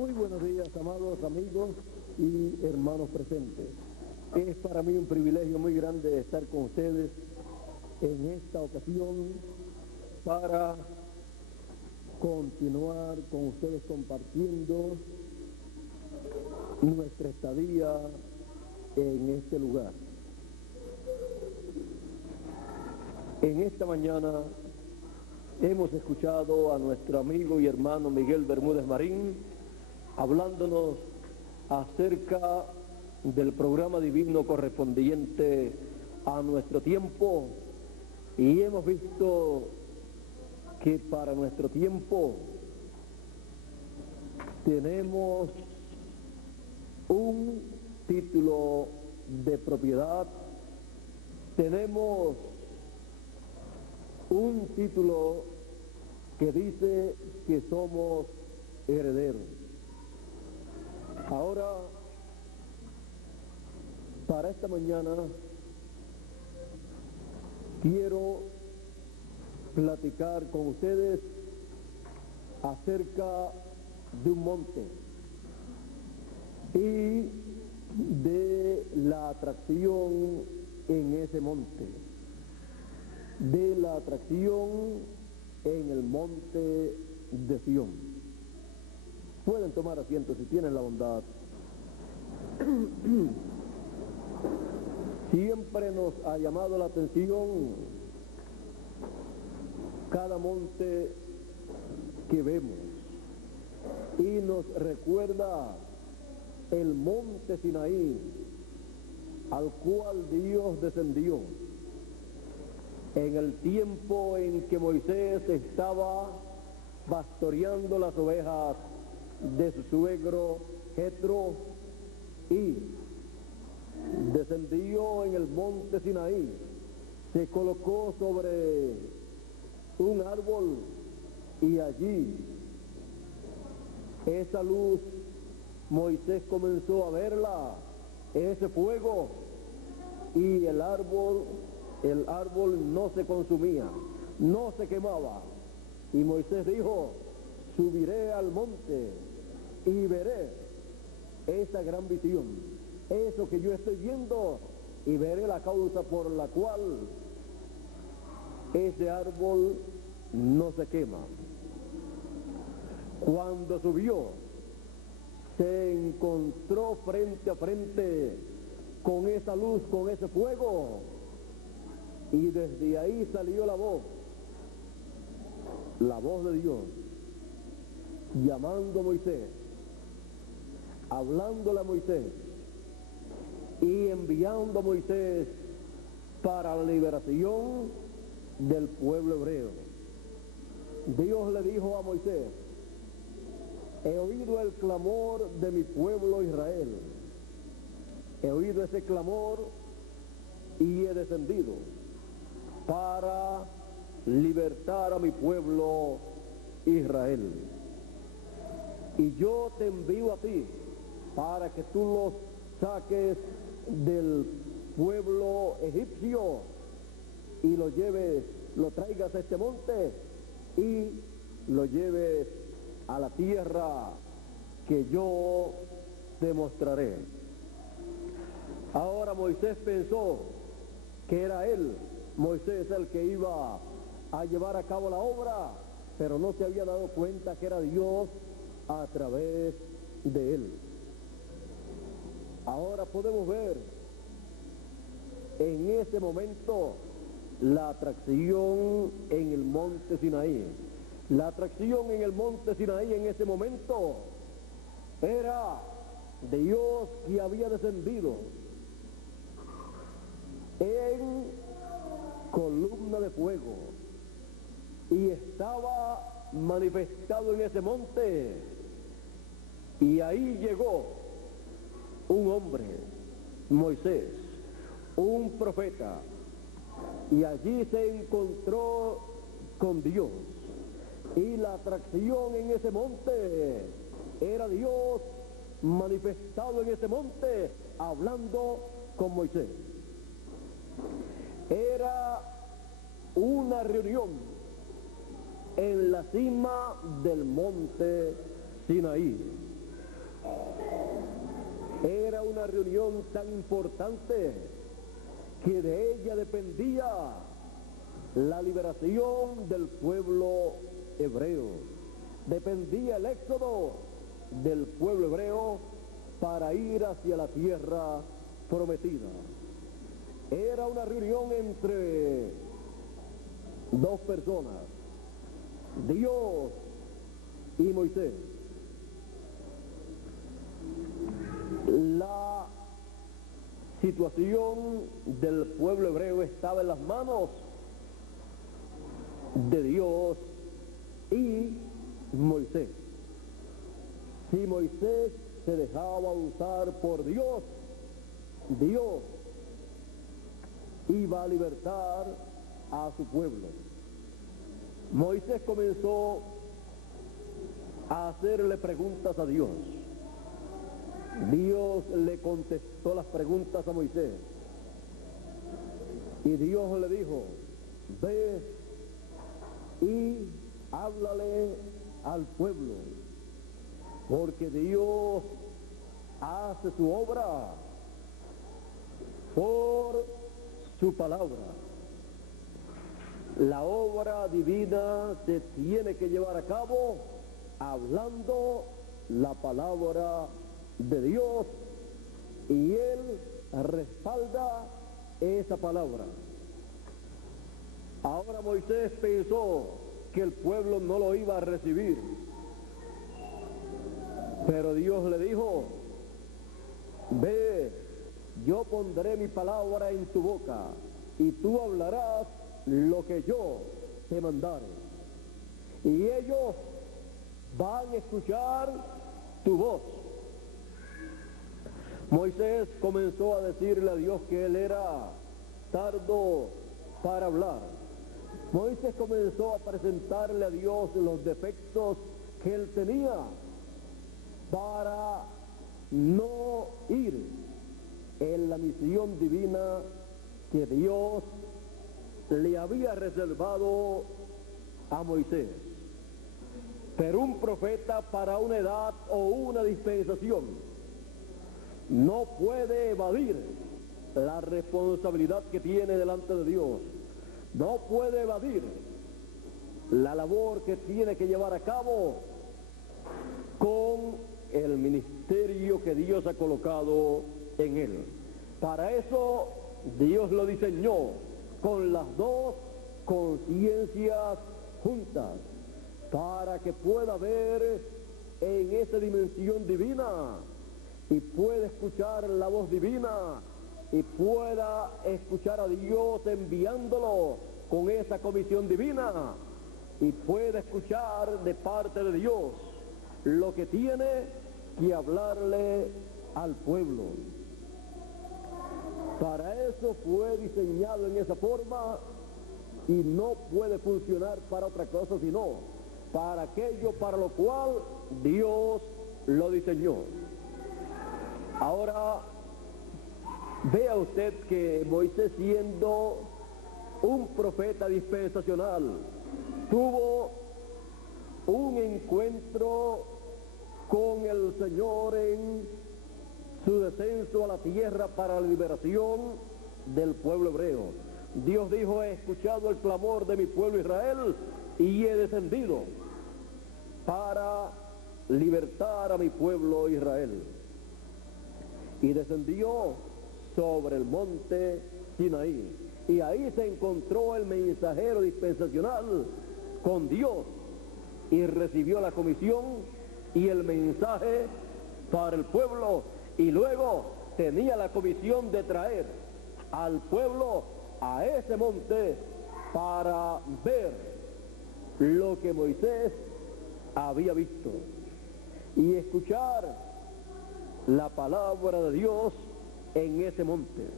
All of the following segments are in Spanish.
Muy buenos días, amados amigos y hermanos presentes. Es para mí un privilegio muy grande estar con ustedes en esta ocasión para continuar con ustedes compartiendo nuestra estadía en este lugar. En esta mañana hemos escuchado a nuestro amigo y hermano Miguel Bermúdez Marín hablándonos acerca del programa divino correspondiente a nuestro tiempo, y hemos visto que para nuestro tiempo tenemos un título de propiedad, tenemos un título que dice que somos herederos. Ahora, para esta mañana, quiero platicar con ustedes acerca de un monte y de la atracción en ese monte, de la atracción en el monte de Sión. Pueden tomar asiento si tienen la bondad. Siempre nos ha llamado la atención cada monte que vemos y nos recuerda el monte Sinaí, al cual Dios descendió en el tiempo en que Moisés estaba pastoreando las ovejas de su suegro Jetro, y descendió en el monte Sinaí, se colocó sobre un árbol y allí esa luz Moisés comenzó a verla, ese fuego, y el árbol no se consumía, no se quemaba, y Moisés dijo: subiré al monte y veré esa gran visión, eso que yo estoy viendo, y veré la causa por la cual ese árbol no se quema. Cuando subió, se encontró frente a frente con esa luz, con ese fuego, y desde ahí salió la voz de Dios, llamando a Moisés, hablándole a Moisés y enviando a Moisés para la liberación del pueblo hebreo. Dios le dijo a Moisés: he oído el clamor de mi pueblo Israel, he oído ese clamor y he descendido para libertar a mi pueblo Israel. Y yo te envío a ti para que tú los saques del pueblo egipcio y lo lleves, lo traigas a este monte y lo lleves a la tierra que yo te mostraré. Ahora Moisés pensó que era él, Moisés, el que iba a llevar a cabo la obra, pero no se había dado cuenta que era Dios a través de él. Ahora podemos ver en ese momento la atracción en el monte Sinaí. La atracción en el monte Sinaí en ese momento era Dios que había descendido en columna de fuego y estaba manifestado en ese monte, y ahí llegó un hombre, Moisés, un profeta, y allí se encontró con Dios, y la atracción en ese monte era Dios manifestado en ese monte hablando con Moisés. Era una reunión en la cima del monte Sinaí. Era una reunión tan importante que de ella dependía la liberación del pueblo hebreo. Dependía el éxodo del pueblo hebreo para ir hacia la tierra prometida. Era una reunión entre dos personas, Dios y Moisés. La situación del pueblo hebreo estaba en las manos de Dios y Moisés. Si Moisés se dejaba usar por Dios, Dios iba a libertar a su pueblo. Moisés comenzó a hacerle preguntas a Dios. Dios le contestó las preguntas a Moisés. Y Dios le dijo, ve y háblale al pueblo, porque Dios hace su obra por su palabra. La obra divina se tiene que llevar a cabo hablando la palabra de Dios, y Él respalda esa palabra. Ahora Moisés pensó que el pueblo no lo iba a recibir, pero Dios le dijo, ve, yo pondré mi palabra en tu boca y tú hablarás lo que yo te mandare, y ellos van a escuchar tu voz. Moisés comenzó a decirle a Dios que él era tardo para hablar. Moisés comenzó a presentarle a Dios los defectos que él tenía para no ir en la misión divina que Dios le había reservado a Moisés. Pero un profeta para una edad o una dispensación no puede evadir la responsabilidad que tiene delante de Dios. No puede evadir la labor que tiene que llevar a cabo con el ministerio que Dios ha colocado en él. Para eso Dios lo diseñó con las dos conciencias juntas, para que pueda ver en esa dimensión divina y pueda escuchar la voz divina y pueda escuchar a Dios enviándolo con esa comisión divina, y pueda escuchar de parte de Dios lo que tiene que hablarle al pueblo. Para eso fue diseñado en esa forma, y no puede funcionar para otra cosa sino para aquello para lo cual Dios lo diseñó. Ahora, vea usted que Moisés, siendo un profeta dispensacional, tuvo un encuentro con el Señor en su descenso a la tierra para la liberación del pueblo hebreo. Dios dijo, he escuchado el clamor de mi pueblo Israel y he descendido para libertar a mi pueblo Israel. Y descendió sobre el monte Sinaí, y ahí se encontró el mensajero dispensacional con Dios, y recibió la comisión y el mensaje para el pueblo, y luego tenía la comisión de traer al pueblo a ese monte para ver lo que Moisés había visto y escuchar la palabra de Dios en ese monte.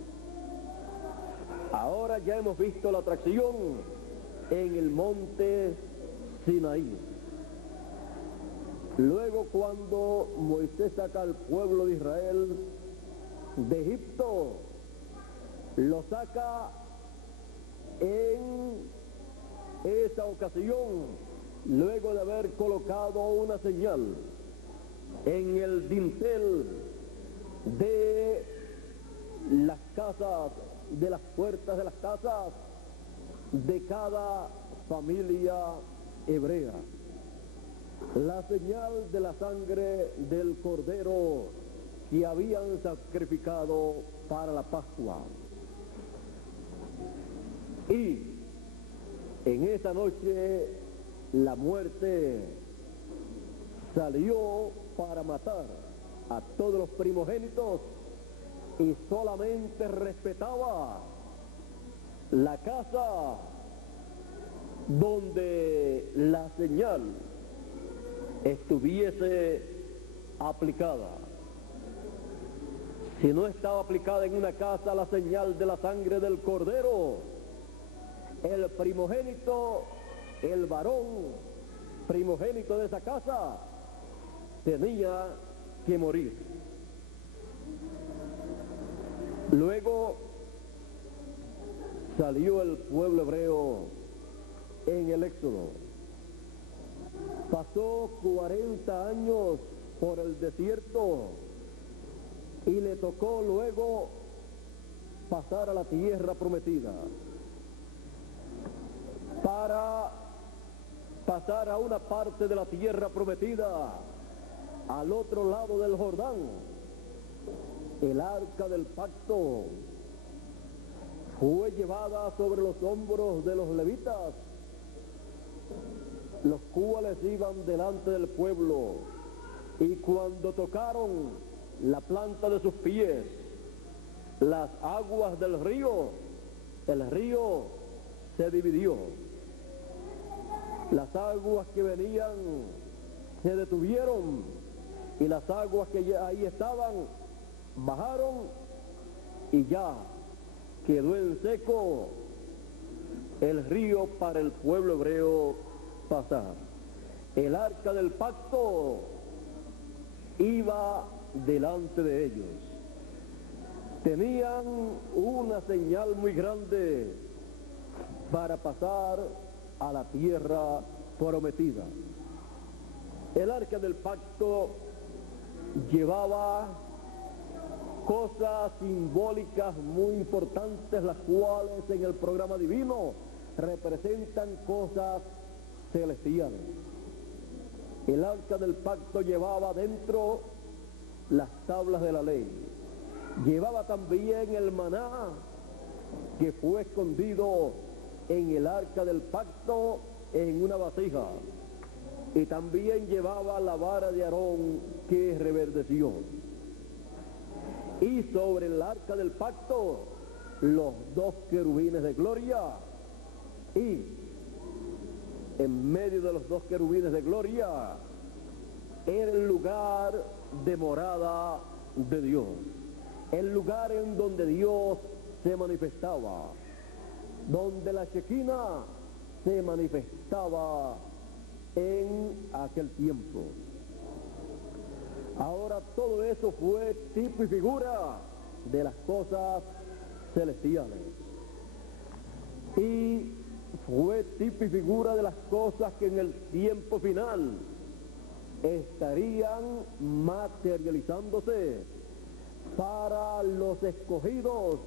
Ahora ya hemos visto la atracción en el monte Sinaí. Luego, cuando Moisés saca al pueblo de Israel de Egipto, lo saca en esa ocasión luego de haber colocado una señal en el dintel de las casas, de las puertas de las casas de cada familia hebrea. La señal de la sangre del cordero que habían sacrificado para la Pascua. Y en esa noche la muerte salió para matar a todos los primogénitos y solamente respetaba la casa donde la señal estuviese aplicada. Si no estaba aplicada en una casa la señal de la sangre del cordero, el primogénito, el varón primogénito de esa casa, tenía que morir. Luego salió el pueblo hebreo en el Éxodo. Pasó 40 años por el desierto y le tocó luego pasar a la tierra prometida. Para pasar a una parte de la tierra prometida, al otro lado del Jordán, el arca del pacto fue llevada sobre los hombros de los levitas, los cuales iban delante del pueblo, y cuando tocaron la planta de sus pies las aguas del río, el río se dividió. Las aguas que venían se detuvieron y las aguas que ya ahí estaban bajaron y ya quedó en seco el río para el pueblo hebreo pasar. El arca del pacto iba delante de ellos. Tenían una señal muy grande para pasar a la tierra prometida. El arca del pacto llevaba cosas simbólicas muy importantes, las cuales en el programa divino representan cosas celestiales. El arca del pacto llevaba dentro las tablas de la ley, llevaba también el maná que fue escondido en el arca del pacto en una vasija, y también llevaba la vara de Aarón que reverdeció. Y sobre el arca del pacto los 2 querubines de gloria, y en medio de los 2 querubines de gloria era el lugar de morada de Dios, el lugar en donde Dios se manifestaba, donde la Shekinah se manifestaba en aquel tiempo. Ahora todo eso fue tipo y figura de las cosas celestiales, y fue tipo y figura de las cosas que en el tiempo final estarían materializándose para los escogidos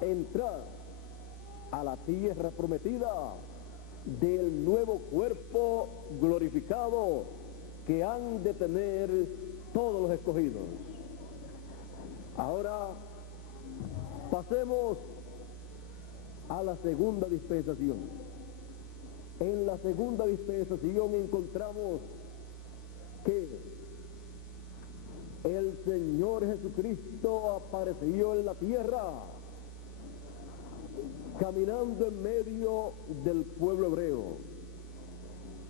entrar a la tierra prometida del nuevo cuerpo glorificado que han de tener todos los escogidos. Ahora pasemos a la segunda dispensación. En la segunda dispensación encontramos que el Señor Jesucristo apareció en la tierra caminando en medio del pueblo hebreo,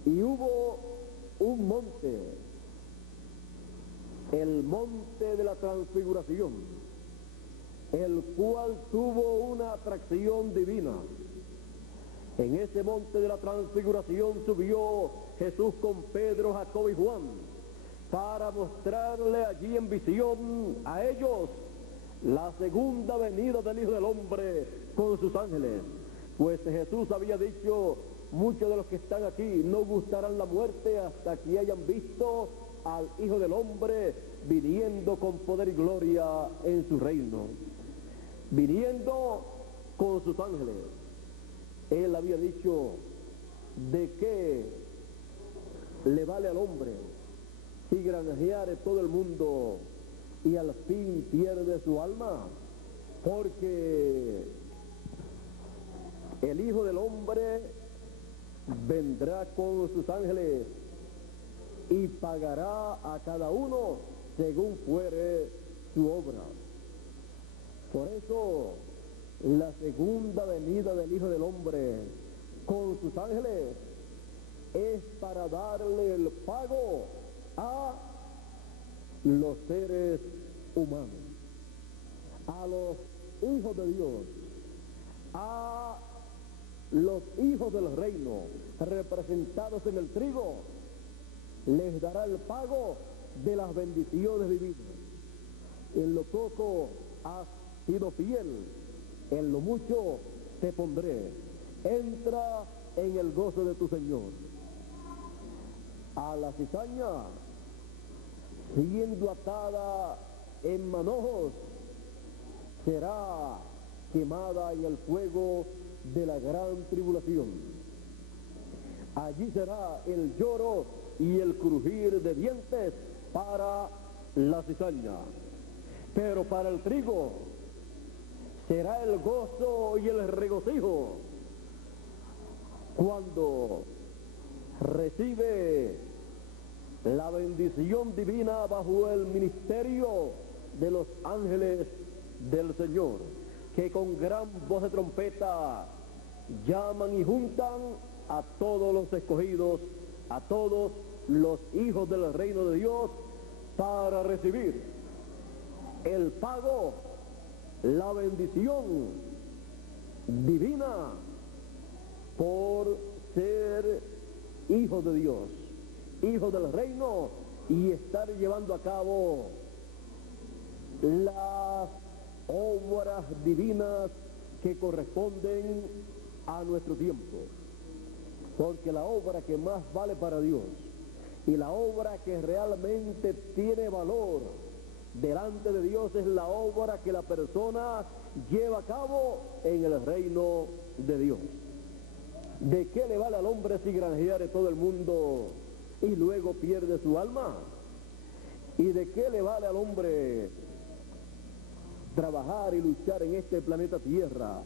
y hubo un monte, el monte de la transfiguración, el cual tuvo una atracción divina. En ese monte de la transfiguración subió Jesús con Pedro, Jacobo y Juan para mostrarle allí en visión a ellos la segunda venida del Hijo del Hombre con sus ángeles. Pues Jesús había dicho: muchos de los que están aquí no gustarán la muerte hasta que hayan visto al Hijo del Hombre viniendo con poder y gloria en su reino, viniendo con sus ángeles. Él había dicho, ¿de qué le vale al hombre si granjeare todo el mundo y al fin pierde su alma? Porque el Hijo del Hombre vendrá con sus ángeles y pagará a cada uno según fuere su obra. Por eso, la segunda venida del Hijo del Hombre con sus ángeles es para darle el pago a los seres humanos, a los hijos de Dios, a los hijos del reino representados en el trigo. Les dará el pago de las bendiciones divinas. En lo poco has sido fiel, en lo mucho te pondré. Entra en el gozo de tu Señor. A la cizaña, siendo atada en manojos, será quemada en el fuego de la gran tribulación. Allí será el lloro y el crujir de dientes para la cizaña, pero para el trigo será el gozo y el regocijo cuando recibe la bendición divina bajo el ministerio de los ángeles del Señor, que con gran voz de trompeta llaman y juntan a todos los escogidos, a todos los hijos del reino de Dios, para recibir el pago, la bendición divina por ser hijos de Dios, hijos del reino, y estar llevando a cabo las obras divinas que corresponden a nuestro tiempo. Porque la obra que más vale para Dios y la obra que realmente tiene valor delante de Dios es la obra que la persona lleva a cabo en el reino de Dios. ¿De qué le vale al hombre si granjeare todo el mundo y luego pierde su alma? ¿Y de qué le vale al hombre trabajar y luchar en este planeta Tierra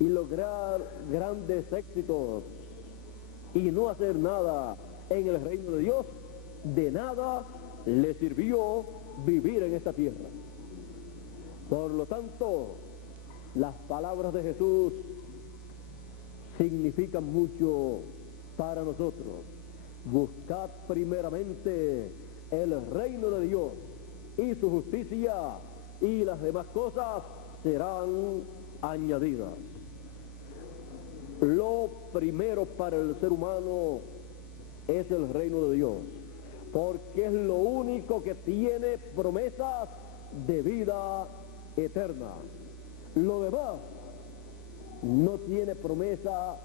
y lograr grandes éxitos y no hacer nada en el reino de Dios? De nada le sirvió vivir en esta tierra. Por lo tanto, las palabras de Jesús significan mucho para nosotros. Buscad primeramente el reino de Dios y su justicia, y las demás cosas serán añadidas. Lo primero para el ser humano es el reino de Dios, porque es lo único que tiene promesas de vida eterna. Lo demás no tiene promesas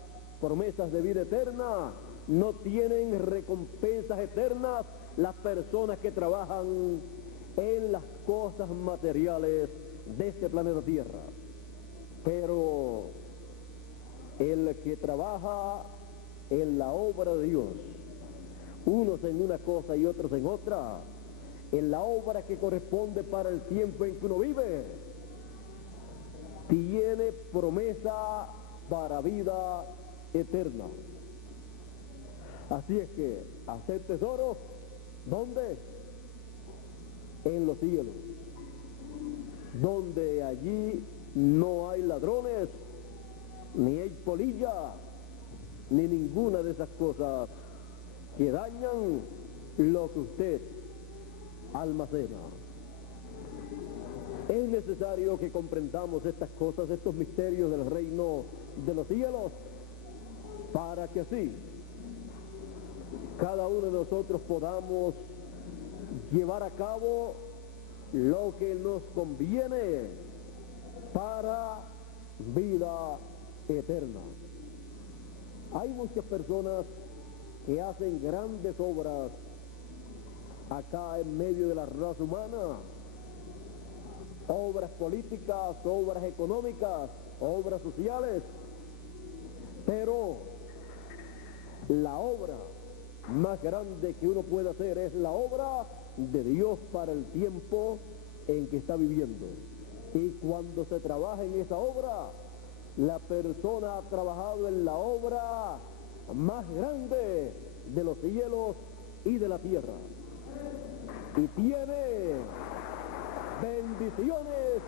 de vida eterna, no tienen recompensas eternas las personas que trabajan en las cosas materiales de este planeta Tierra. Pero el que trabaja en la obra de Dios, unos en una cosa y otros en otra, en la obra que corresponde para el tiempo en que uno vive, tiene promesa para vida eterna. Así es que hacer tesoros, ¿dónde? En los cielos, donde allí no hay ladrones, ni hay polilla, ni ninguna de esas cosas que dañan lo que usted almacena. Es necesario que comprendamos estas cosas, estos misterios del reino de los cielos, para que así cada uno de nosotros podamos llevar a cabo lo que nos conviene para vida eterna. Hay muchas personas que hacen grandes obras acá en medio de la raza humana, obras políticas, obras económicas, obras sociales, pero la obra más grande que uno puede hacer es la obra de Dios para el tiempo en que está viviendo. Y cuando se trabaja en esa obra, la persona ha trabajado en la obra más grande de los cielos y de la tierra. Y tiene bendiciones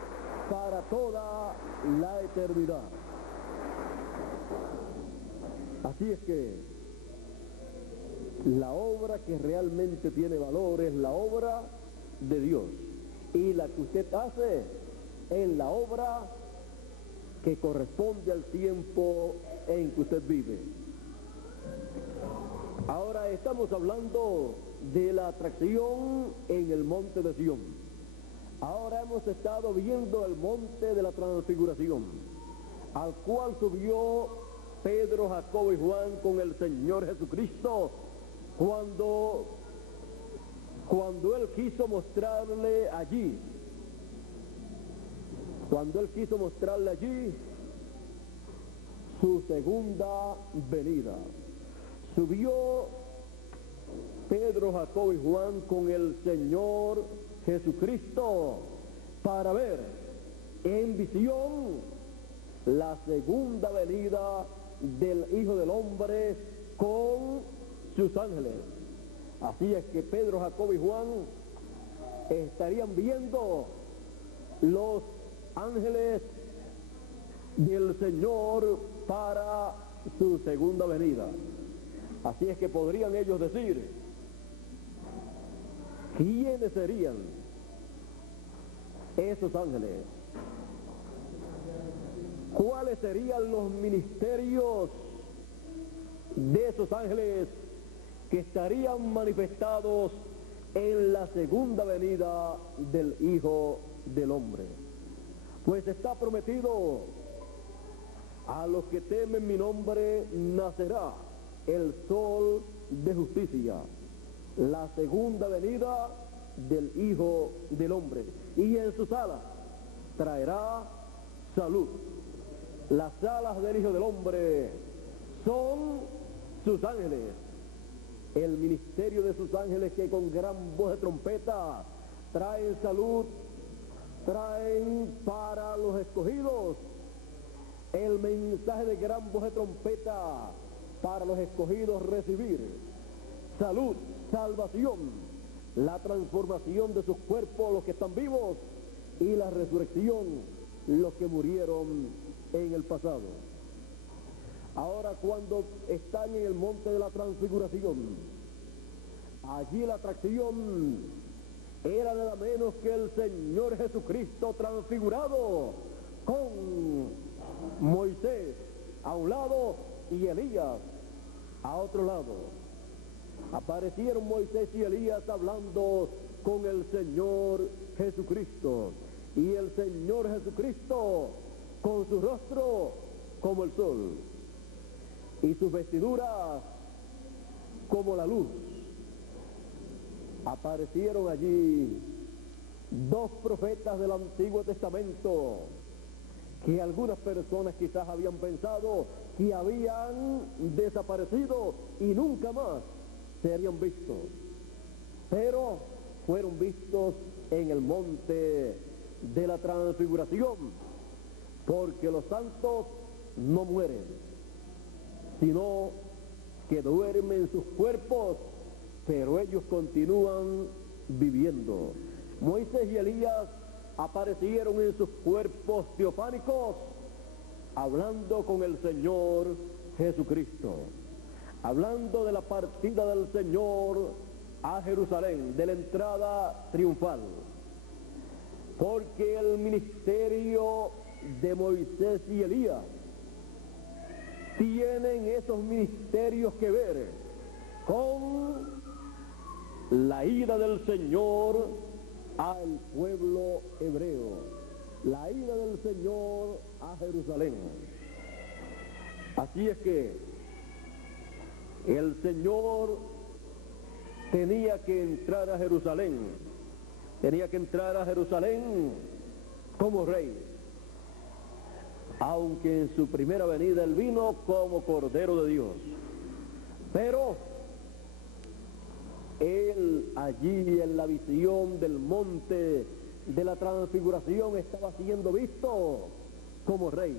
para toda la eternidad. Así es que la obra que realmente tiene valor es la obra de Dios. Y la que usted hace es la obra que corresponde al tiempo en que usted vive. Ahora estamos hablando de la atracción en el monte de Sión. Ahora hemos estado viendo el monte de la transfiguración, al cual subió Pedro, Jacobo y Juan con el Señor Jesucristo cuando él quiso mostrarle allí, su segunda venida. Subió Pedro, Jacobo y Juan con el Señor Jesucristo para ver en visión la segunda venida del Hijo del Hombre con sus ángeles. Así es que Pedro, Jacobo y Juan estarían viendo los ángeles del Señor para su segunda venida. Así es que podrían ellos decir, ¿quiénes serían esos ángeles? ¿Cuáles serían los ministerios de esos ángeles que estarían manifestados en la segunda venida del Hijo del Hombre? Pues está prometido: a los que temen mi nombre nacerá el sol de justicia, la segunda venida del Hijo del Hombre, y en sus alas traerá salud. Las alas del Hijo del Hombre son sus ángeles, el ministerio de sus ángeles, que con gran voz de trompeta traen salud, traen para los escogidos el mensaje de gran voz de trompeta para los escogidos recibir salud, salvación, la transformación de sus cuerpos, los que están vivos, y la resurrección, los que murieron en el pasado. Ahora, cuando están en el monte de la transfiguración, allí la atracción era nada menos que el Señor Jesucristo transfigurado con Moisés a un lado y Elías a otro lado. Aparecieron Moisés y Elías hablando con el Señor Jesucristo, y el Señor Jesucristo con su rostro como el sol y sus vestiduras como la luz. Aparecieron allí dos profetas del Antiguo Testamento que algunas personas quizás habían pensado que habían desaparecido y nunca más serían vistos, pero fueron vistos en el monte de la transfiguración, porque los santos no mueren, sino que duermen sus cuerpos, pero ellos continúan viviendo. Moisés y Elías aparecieron en sus cuerpos teofánicos, hablando con el Señor Jesucristo, hablando de la partida del Señor a Jerusalén, de la entrada triunfal, porque el ministerio de Moisés y Elías tienen esos ministerios que ver con la ida del Señor al pueblo hebreo, la ida del Señor a Jerusalén. Así es que el Señor tenía que entrar a Jerusalén. Tenía que entrar a Jerusalén como rey. Aunque en su primera venida él vino como Cordero de Dios. Pero él allí en la visión del monte de la transfiguración estaba siendo visto como rey.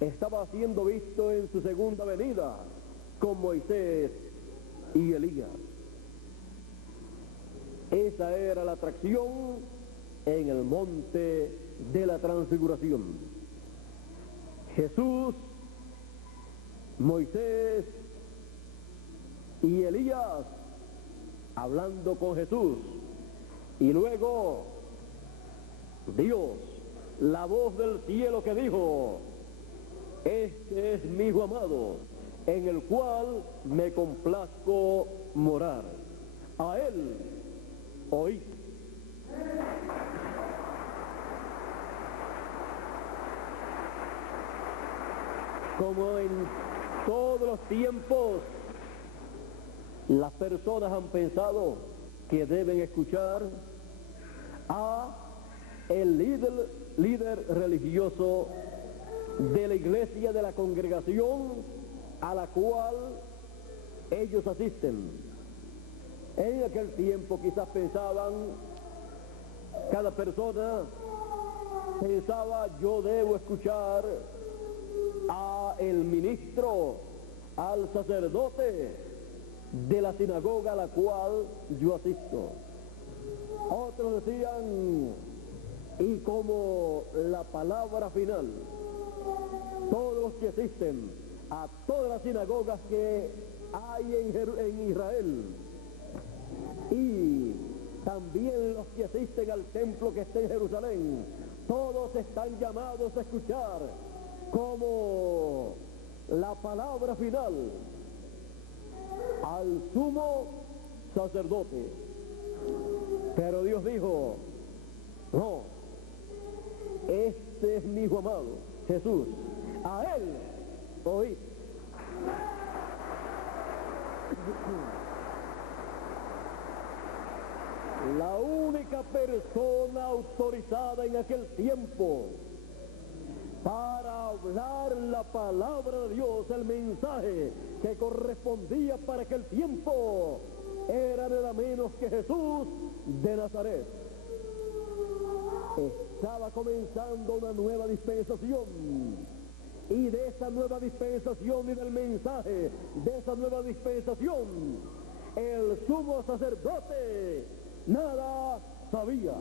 Estaba siendo visto en su segunda venida con Moisés y Elías. Esa era la atracción en el monte de la transfiguración. Jesús, Moisés y Elías hablando con Jesús, y luego Dios, la voz del cielo que dijo: este es mi Hijo amado, en el cual me complazco morar. A él oí. Como en todos los tiempos, las personas han pensado que deben escuchar a el líder religioso de la iglesia, de la congregación a la cual ellos asisten. En aquel tiempo quizás pensaban, cada persona pensaba: yo debo escuchar a el ministro, al sacerdote de la sinagoga a la cual yo asisto. Otros decían, y como la palabra final, todos los que asisten a todas las sinagogas que hay en Israel, y también los que asisten al templo que está en Jerusalén, todos están llamados a escuchar como la palabra final al sumo sacerdote. Pero Dios dijo: no, este es mi Hijo amado, Jesús, a él oí. La única persona autorizada en aquel tiempo para hablar la palabra de Dios, el mensaje que correspondía para aquel tiempo, era nada menos que Jesús de Nazaret. Estaba comenzando una nueva dispensación, y de esa nueva dispensación y del mensaje de esa nueva dispensación, el sumo sacerdote nada sabía.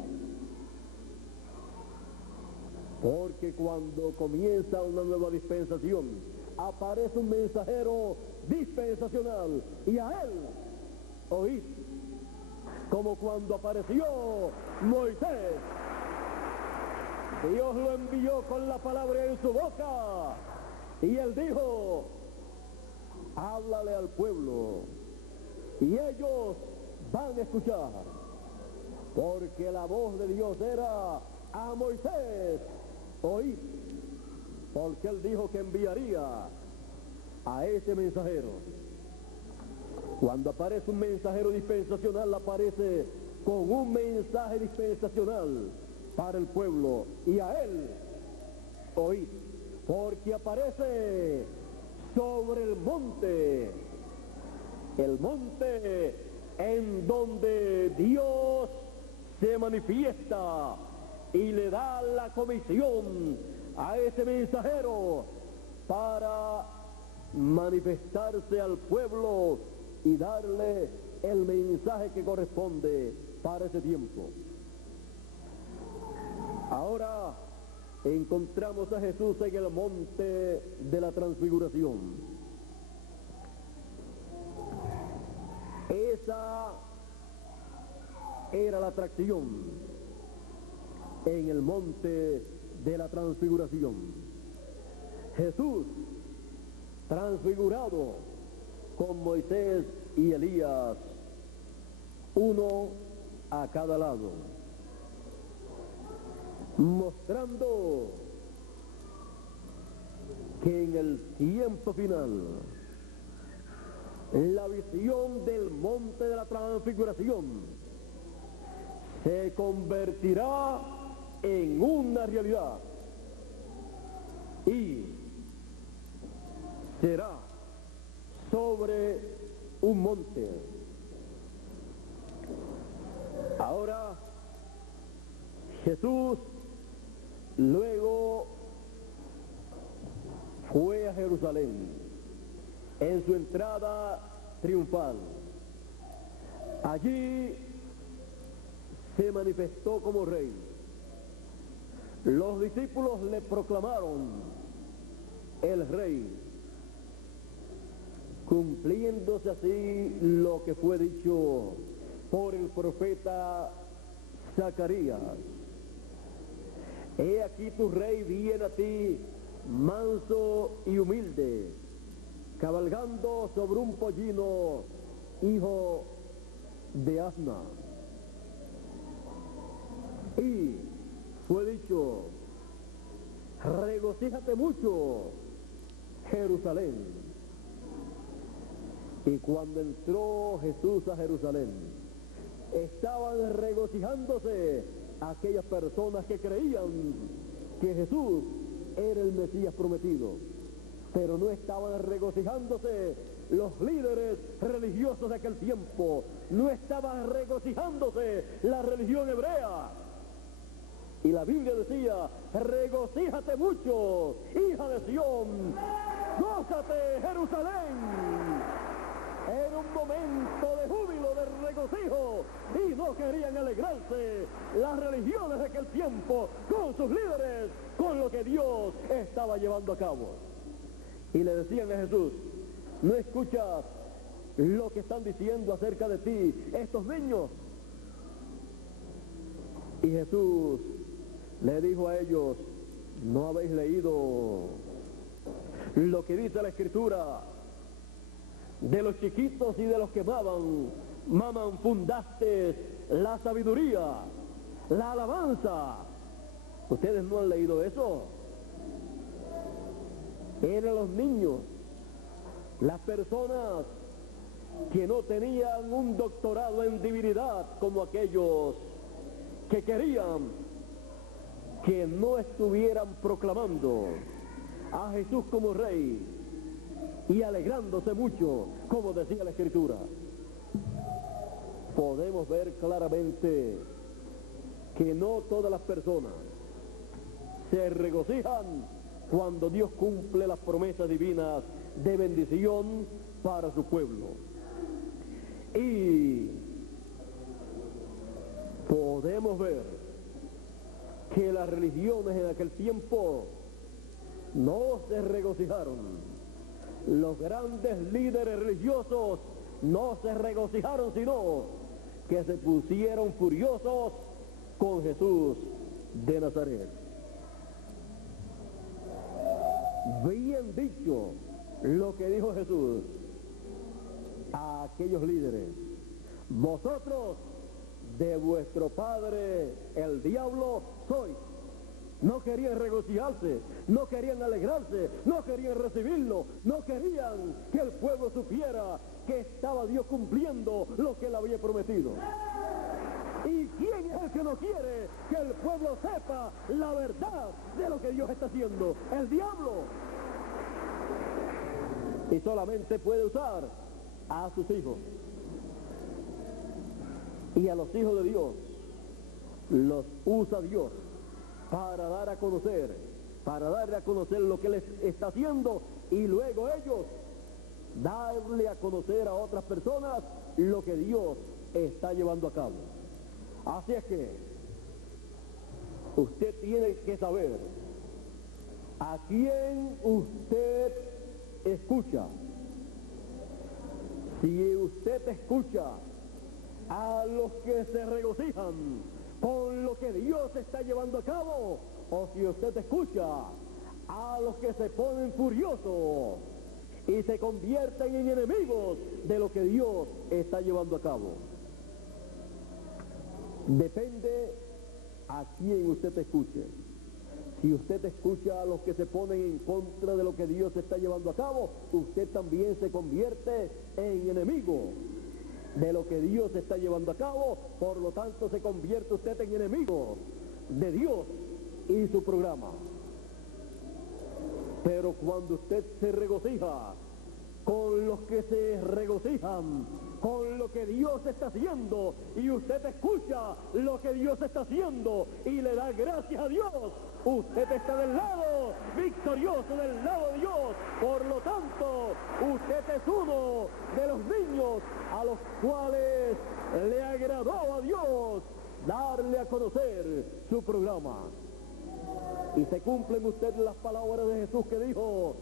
Porque cuando comienza una nueva dispensación, aparece un mensajero dispensacional, y a él oíd. Como cuando apareció Moisés, Dios lo envió con la palabra en su boca, y él dijo: háblale al pueblo, y ellos van a escuchar. Porque la voz de Dios era a Moisés: oíd, porque él dijo que enviaría a ese mensajero. Cuando aparece un mensajero dispensacional, aparece con un mensaje dispensacional para el pueblo, y a él oíd, porque aparece sobre el monte en donde Dios se manifiesta y le da la comisión a ese mensajero para manifestarse al pueblo y darle el mensaje que corresponde para ese tiempo. Ahora encontramos a Jesús en el monte de la transfiguración. Esa era la atracción en el monte de la transfiguración. Jesús transfigurado con Moisés y Elías, uno a cada lado, mostrando que en el tiempo final la visión del monte de la transfiguración se convertirá en una realidad y será sobre un monte. Ahora Jesús luego fue a Jerusalén en su entrada triunfal. Allí se manifestó como rey. Los discípulos le proclamaron el rey, cumpliéndose así lo que fue dicho por el profeta Zacarías. He aquí tu rey viene a ti, manso y humilde, cabalgando sobre un pollino, hijo de asna. Y fue dicho, regocíjate mucho, Jerusalén. Y cuando entró Jesús a Jerusalén, estaban regocijándose aquellas personas que creían que Jesús era el Mesías prometido, pero no estaban regocijándose los líderes religiosos de aquel tiempo, no estaban regocijándose la religión hebrea. Y la Biblia decía, regocíjate mucho, hija de Sión, gózate, Jerusalén. Era un momento de júbilo, de regocijo, y no querían alegrarse las religiones de aquel tiempo con sus líderes, con lo que Dios estaba llevando a cabo. Y le decían a Jesús, ¿no escuchas lo que están diciendo acerca de ti estos niños? Y Jesús le dijo a ellos, ¿no habéis leído lo que dice la Escritura? De los chiquitos y de los que maman fundaste la sabiduría, la alabanza. ¿Ustedes no han leído eso? Eran los niños, las personas que no tenían un doctorado en divinidad como aquellos que querían que no estuvieran proclamando a Jesús como rey y alegrándose mucho, como decía la Escritura. Podemos ver claramente que no todas las personas se regocijan cuando Dios cumple las promesas divinas de bendición para su pueblo. Y podemos ver que las religiones en aquel tiempo no se regocijaron. Los grandes líderes religiosos no se regocijaron, sino que se pusieron furiosos con Jesús de Nazaret. Bien dicho lo que dijo Jesús a aquellos líderes: vosotros de vuestro padre el diablo sois. No querían regocijarse, no querían alegrarse, no querían recibirlo, no querían que el pueblo supiera que estaba Dios cumpliendo lo que él había prometido. ¿Y quién es el que no quiere que el pueblo sepa la verdad de lo que Dios está haciendo? El diablo. Y solamente puede usar a sus hijos. Y a los hijos de Dios los usa Dios para dar a conocer, para darle a conocer lo que Él está haciendo, y luego ellos darle a conocer a otras personas lo que Dios está llevando a cabo. Así es que usted tiene que saber a quién usted escucha. Si usted escucha a los que se regocijan con lo que Dios está llevando a cabo, o si usted escucha a los que se ponen furiosos y se convierten en enemigos de lo que Dios está llevando a cabo. Depende a quién usted escuche. Si usted escucha a los que se ponen en contra de lo que Dios está llevando a cabo, usted también se convierte en enemigo de lo que Dios está llevando a cabo. Por lo tanto, se convierte usted en enemigo de Dios y su programa. Pero cuando usted se regocija con los que se regocijan con lo que Dios está haciendo, y usted escucha lo que Dios está haciendo y le da gracias a Dios, usted está del lado victorioso, del lado de Dios. Por lo tanto, usted es uno de los niños a los cuales le agradó a Dios darle a conocer su programa. Y se cumplen usted las palabras de Jesús, que dijo: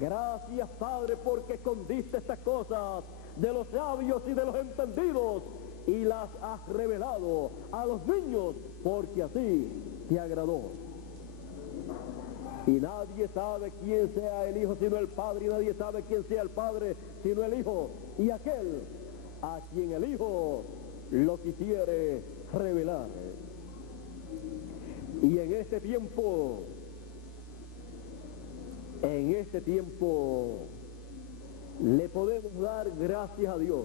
gracias, Padre, porque escondiste estas cosas de los sabios y de los entendidos y las has revelado a los niños, porque así te agradó. Y nadie sabe quién sea el Hijo sino el Padre, y nadie sabe quién sea el Padre sino el Hijo, y aquel a quien el Hijo lo quisiere revelar. Y en este tiempo le podemos dar gracias a Dios,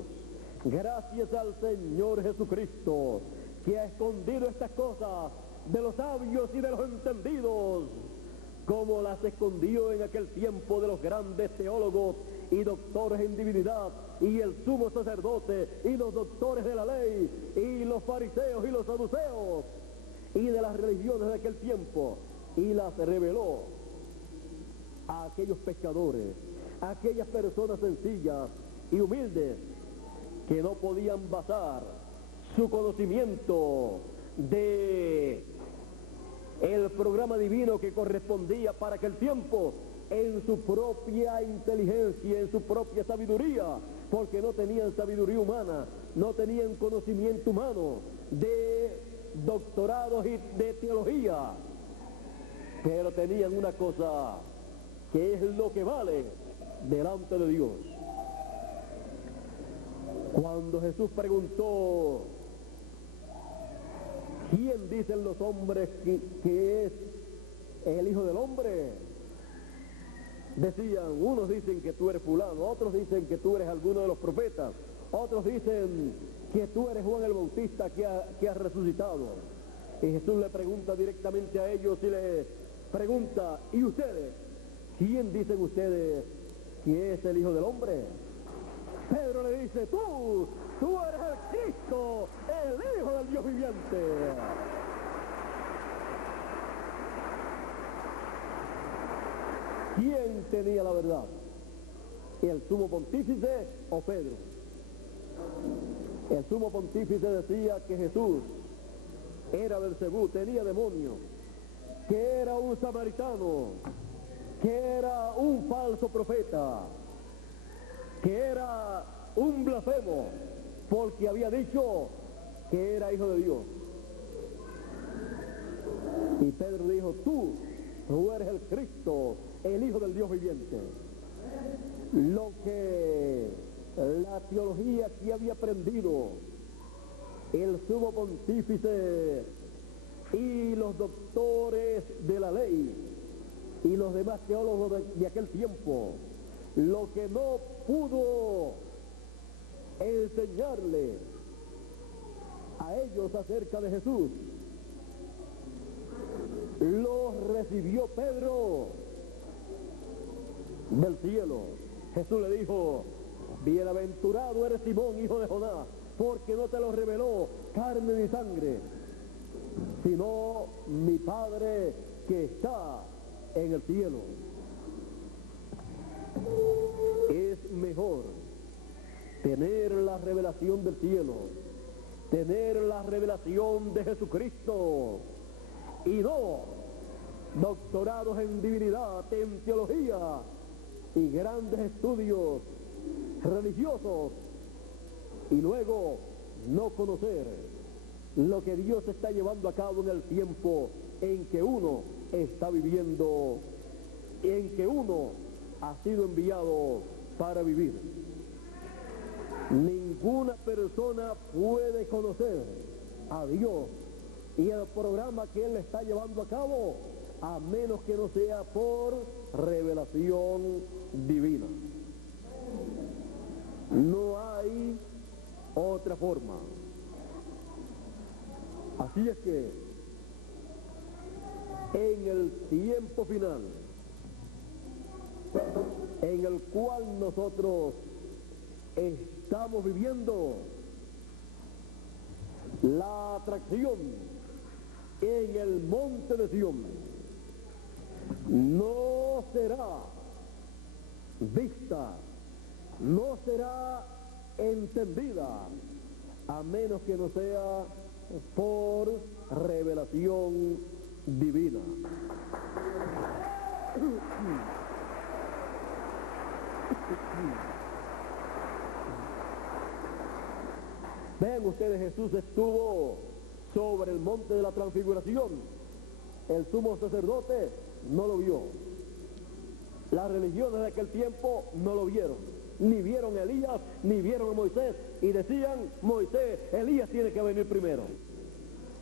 gracias al Señor Jesucristo, que ha escondido estas cosas de los sabios y de los entendidos, como las escondió en aquel tiempo de los grandes teólogos y doctores en divinidad, y el sumo sacerdote, y los doctores de la ley, y los fariseos y los saduceos, y de las religiones de aquel tiempo, y las reveló a aquellos pescadores, a aquellas personas sencillas y humildes que no podían basar su conocimiento de el programa divino que correspondía para aquel tiempo en su propia inteligencia, en su propia sabiduría, porque no tenían sabiduría humana, no tenían conocimiento humano de doctorados y de teología, pero tenían una cosa que es lo que vale delante de Dios. Cuando Jesús preguntó: ¿quién dicen los hombres que es el Hijo del Hombre? Decían, unos dicen que tú eres fulano, otros dicen que tú eres alguno de los profetas, otros dicen que tú eres Juan el Bautista que ha resucitado. Y Jesús le pregunta directamente a ellos y les pregunta: ¿y ustedes? ¿Quién dicen ustedes que es el Hijo del Hombre? Pedro le dice: tú eres el Cristo, el Hijo del Dios viviente. ¿Quién tenía la verdad? ¿El sumo pontífice o Pedro? El sumo pontífice decía que Jesús era Belcebú, tenía demonios, que era un samaritano, que era un falso profeta, que era un blasfemo, porque había dicho que era hijo de Dios. Y Pedro dijo: tú eres el Cristo, el Hijo del Dios viviente. Lo que la teología que había aprendido el sumo pontífice y los doctores de la ley y los demás teólogos de aquel tiempo, lo que no pudo enseñarle a ellos acerca de Jesús, lo recibió Pedro del cielo. Jesús le dijo: bienaventurado eres Simón, hijo de Jonás, porque no te lo reveló carne ni sangre, sino mi Padre que está en el cielo. Es mejor tener la revelación del cielo, tener la revelación de Jesucristo, y no doctorados en divinidad, en teología y grandes estudios religiosos, y luego no conocer lo que Dios está llevando a cabo en el tiempo en que uno está viviendo, en que uno ha sido enviado para vivir. Ninguna persona puede conocer a Dios y el programa que Él está llevando a cabo a menos que no sea por revelación divina. No hay otra forma. Así es que en el tiempo final, en el cual nosotros estamos viviendo, la atracción en el monte de Sión no será vista, no será entendida, a menos que no sea por revelación divina. Vean ustedes, Jesús estuvo sobre el monte de la transfiguración. El sumo sacerdote no lo vio. Las religiones de aquel tiempo no lo vieron. Ni vieron a Elías, ni vieron a Moisés. Y decían, Moisés, Elías tiene que venir primero.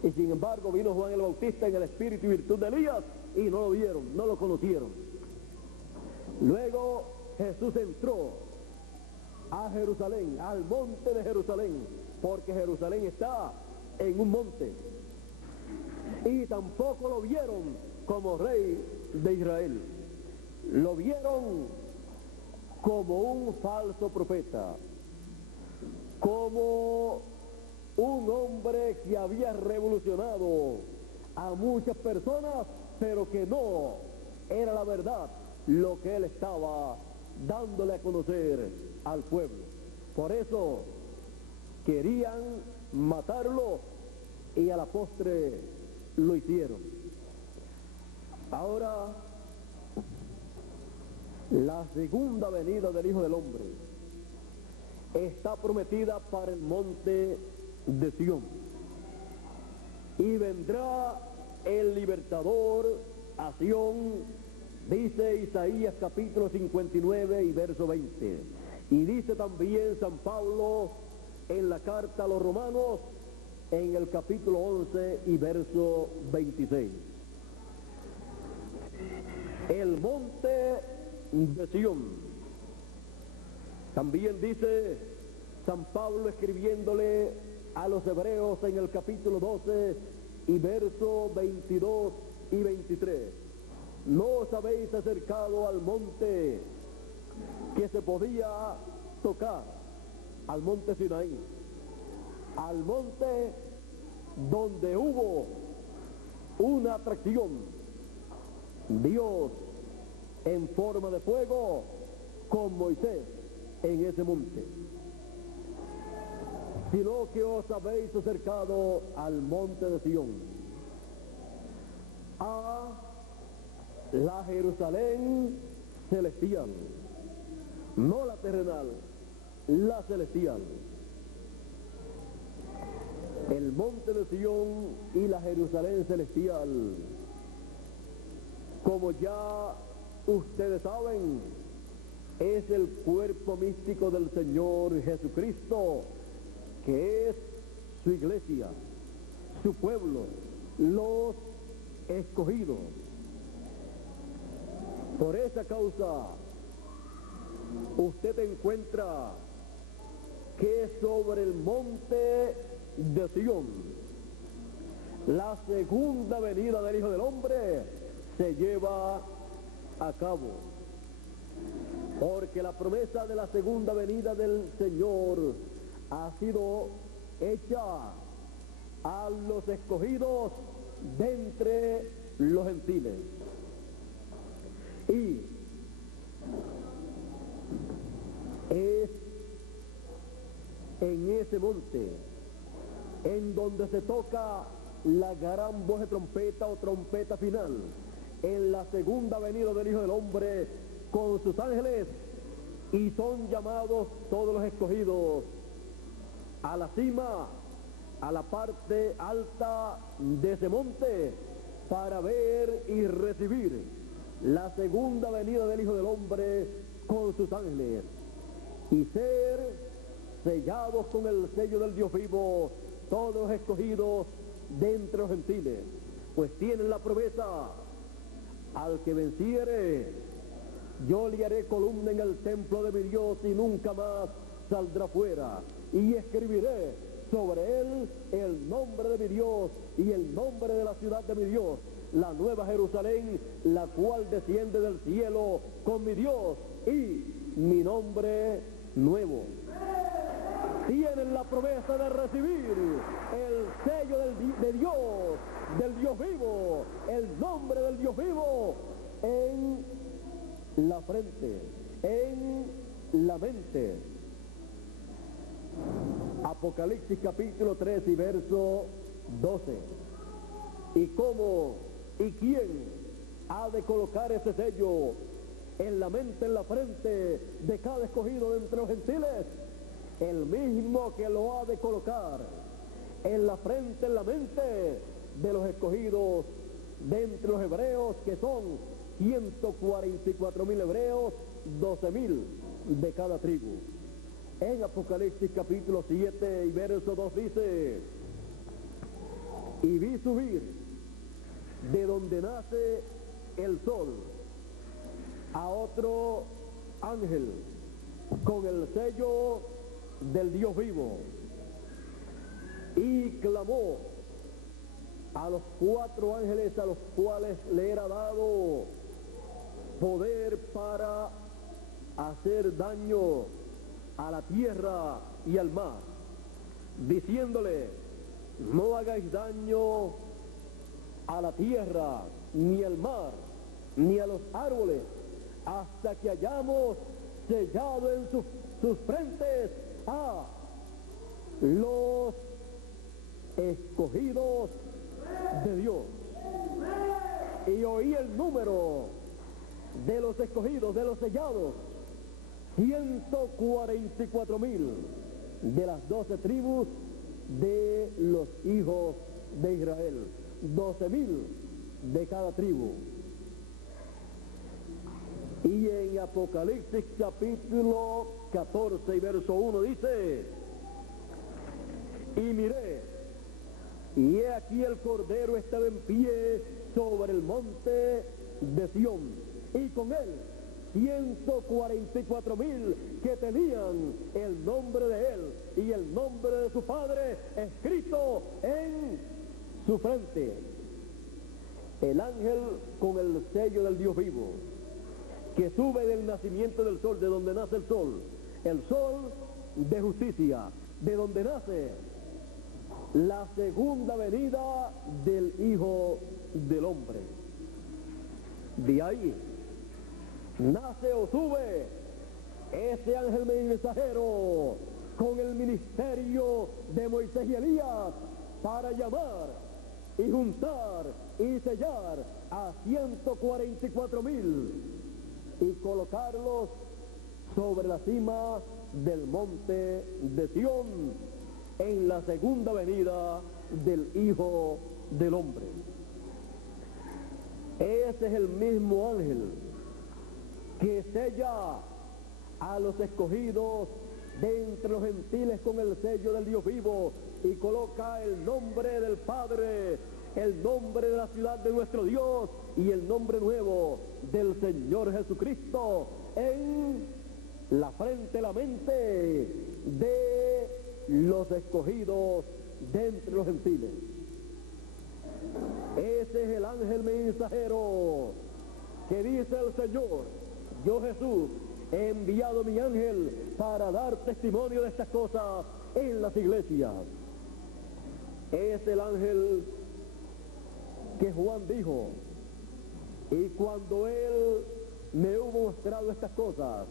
Y sin embargo vino Juan el Bautista en el espíritu y virtud de Elías y no lo vieron, no lo conocieron. Luego Jesús entró a Jerusalén, al monte de Jerusalén, porque Jerusalén está en un monte. Y tampoco lo vieron como rey de Israel. Lo vieron como un falso profeta, como un hombre que había revolucionado a muchas personas, pero que no era la verdad lo que él estaba dándole a conocer al pueblo. Por eso querían matarlo y a la postre lo hicieron. Ahora, la segunda venida del Hijo del Hombre está prometida para el monte de Sión. Y vendrá el libertador a Sión, dice Isaías capítulo 59 y verso 20. Y dice también San Pablo en la carta a los Romanos, en el capítulo 11 y verso 26. El monte de Sión. También dice San Pablo escribiéndole a los hebreos en el capítulo 12 y verso 22 y 23. No os habéis acercado al monte que se podía tocar, al monte Sinaí, al monte donde hubo una atracción. Dios en forma de fuego con Moisés en ese monte, sino que os habéis acercado al monte de Sión, a la Jerusalén celestial, no la terrenal, la celestial. El monte de Sión y la Jerusalén celestial, como ya ustedes saben, es el cuerpo místico del Señor Jesucristo, que es su iglesia, su pueblo, los escogidos. Por esa causa, usted encuentra que sobre el monte de Sión, la segunda venida del Hijo del Hombre se lleva a cabo, porque la promesa de la segunda venida del Señor ha sido hecha a los escogidos de entre los gentiles. Y es en ese monte en donde se toca la gran voz de trompeta o trompeta final, en la segunda venida del Hijo del Hombre con sus ángeles, y son llamados todos los escogidos a la cima, a la parte alta de ese monte, para ver y recibir la segunda venida del Hijo del Hombre con sus ángeles, y ser sellados con el sello del Dios vivo todos los escogidos de entre los gentiles, pues tienen la promesa Al que venciere, yo le haré columna en el templo de mi Dios y nunca más saldrá fuera. Y escribiré sobre él el nombre de mi Dios y el nombre de la ciudad de mi Dios, la nueva Jerusalén, la cual desciende del cielo con mi Dios y mi nombre nuevo. Tienen la promesa de recibir el sello de Dios, del Dios vivo, el nombre del Dios vivo en la frente, en la mente. Apocalipsis capítulo 3 y verso 12. ¿Y cómo y quién ha de colocar ese sello en la mente, en la frente de cada escogido de entre los gentiles? El mismo que lo ha de colocar en la frente, en la mente de los escogidos de entre los hebreos, que son 144,000 hebreos, 12,000 de cada tribu. En Apocalipsis capítulo 7 y verso 2 dice: y vi subir de donde nace el sol a otro ángel con el sello del Dios vivo, y clamó a los 4 ángeles a los cuales le era dado poder para hacer daño a la tierra y al mar, diciéndole: no hagáis daño a la tierra, ni al mar, ni a los árboles, hasta que hayamos sellado en sus frentes a los escogidos de Dios. Y oí el número de los escogidos, de los sellados: 144,000 de las 12 tribus de los hijos de Israel, 12,000 de cada tribu. Y en Apocalipsis capítulo 14 y verso 1 dice: y miré, y he aquí el Cordero estaba en pie sobre el monte de Sión, y con él 144,000 que tenían el nombre de él y el nombre de su padre escrito en su frente. El ángel con el sello del Dios vivo, que sube del nacimiento del sol, de donde nace el sol de justicia, de donde nace la segunda venida del Hijo del Hombre. De ahí nace o sube ese ángel mensajero con el ministerio de Moisés y Elías para llamar y juntar y sellar a 144,000 y colocarlos sobre la cima del monte de Sión en la segunda venida del Hijo del Hombre. Ese es el mismo ángel que sella a los escogidos de entre los gentiles con el sello del Dios vivo y coloca el nombre del Padre, el nombre de la ciudad de nuestro Dios y el nombre nuevo del Señor Jesucristo en la frente, la mente de los escogidos de entre los gentiles. Ese es el ángel mensajero que dice el Señor: yo, Jesús, he enviado mi ángel para dar testimonio de estas cosas en las iglesias. Es el ángel que Juan dijo: y cuando él me hubo mostrado estas cosas,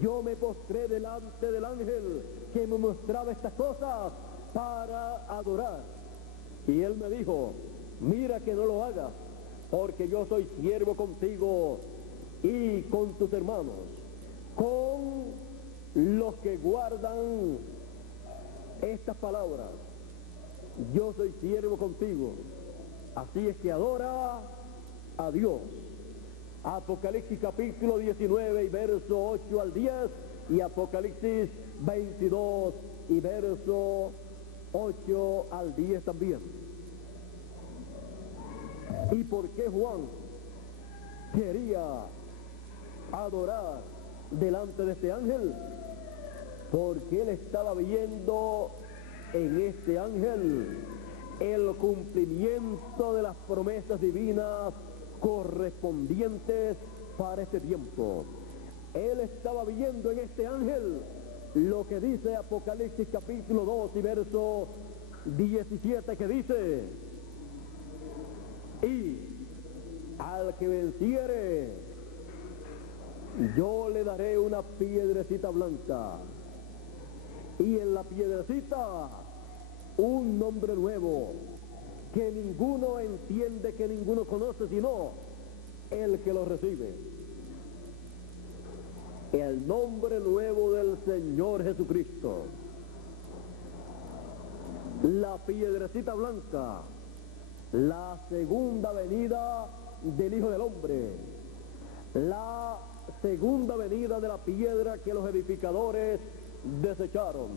yo me postré delante del ángel que me mostraba estas cosas para adorar. Y él me dijo: mira que no lo hagas, porque yo soy siervo contigo y con tus hermanos, con los que guardan estas palabras. Yo soy siervo contigo. Así es que adora a Dios. Apocalipsis capítulo 19 y verso 8 al 10 y Apocalipsis 22 y verso 8 al 10 también. ¿Y por qué Juan quería adorar delante de este ángel, porque él estaba viendo en este ángel el cumplimiento de las promesas divinas correspondientes para este tiempo. Él estaba viendo en este ángel lo que dice Apocalipsis capítulo 2 y verso 17, que dice: y al que venciere, yo le daré una piedrecita blanca, y en la piedrecita un nombre nuevo, que ninguno entiende, que ninguno conoce, sino el que lo recibe. El nombre nuevo del Señor Jesucristo. La piedrecita blanca, la segunda venida del Hijo del Hombre, la segunda venida de la piedra que los edificadores desecharon,